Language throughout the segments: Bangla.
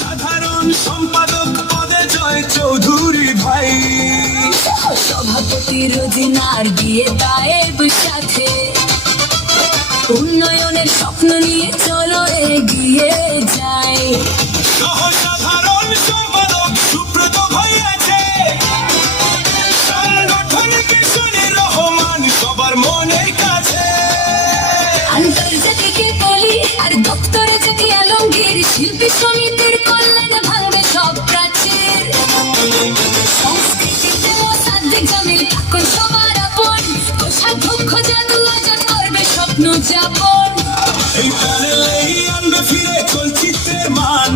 সাধারণ সম্পাদক পদে জয় চৌধুরী ভাই, সভাপতি রোজিনার বিয়ে তায়েব সাথে, উন্নয়নের স্বপ্ন নিয়ে চলো এগিয়ে যাই। সাধারণ সম্পাদক সুব্রত ভাই আছে, সাংগঠনিক কিশোরী রহমান সবার মনের কাছে। আন্তর্জাতিক কলি আর দপ্তরে থেকে আলমগীর, শিল্পী সমিতির কল্যাণ ভাঙবে সব প্রাচীর। সংস্কৃতিতে মোসাদ্দেক জামিল থাকুন সবার আপন, কোষাধ্যক্ষ জাদু আজাদ করবে স্বপ্ন যাপন। এই প্যানেলেই আনবে ফিরে চলচ্চিত্রের মান,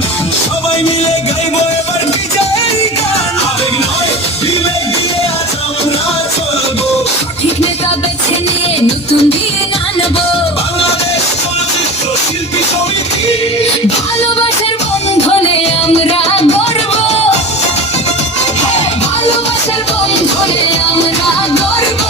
সবাই মিলে গাইবো এবার বিজয়ের গান। আবেগ নয় বিবেক দিয়ে আজ আমরা চলবো, সঠিক নেতা বেছে নিয়ে নতুন দিন আনবো। বাংলাদেশ চলচ্চিত্র শিল্পী সমিতি, ভালোবাসার বন্ধনে আমরা গর্ব, ভালোবাসার বন্ধনে আমরা গর্ব।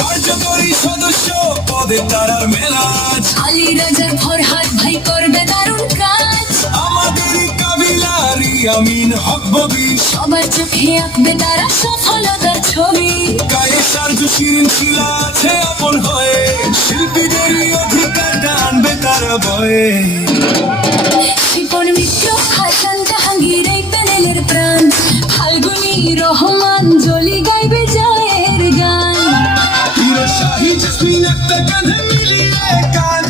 কার্যকরী সদস্য পদে তারার মেলাজ, আলী রাজার ফরহাদ ভাই করবে দারুণ কাজ। আমাদের কাবিলারি আমিন হক ববি, সবার চোখে আঁকবে তারা সফলতার ছবি। গায়ে সার্জু শিরিন শিলা আছে আপন হয়ে, শিল্পীদেরই অধিকার টানবে তারা বয়ে। শিপন মিত্র হাসান জাহাঙ্গীর এই প্যানেলের প্রাণ, ফাল্গুনী রহমান জলি গাইবে জয়ের গান। হিরো শাহী জসমিন একটা কাঁধে মিলিয়ে গান।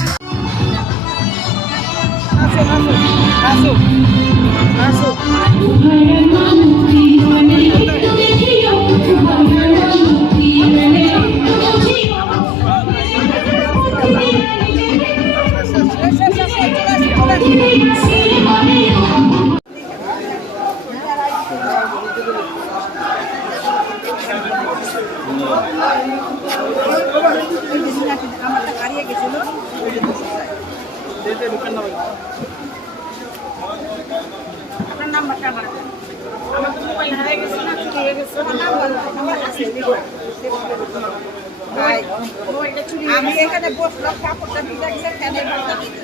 হারিয়ে গেছিল আপনার নাম্বারটা আমার তো মোবাইল হারিয়ে গেছে না, চুরিয়ে গেছে নাম্বার আছে। আমি এখানে বসলাম, কাপড়টা ভিজে গেছে, ফ্যানের বাতা দিতে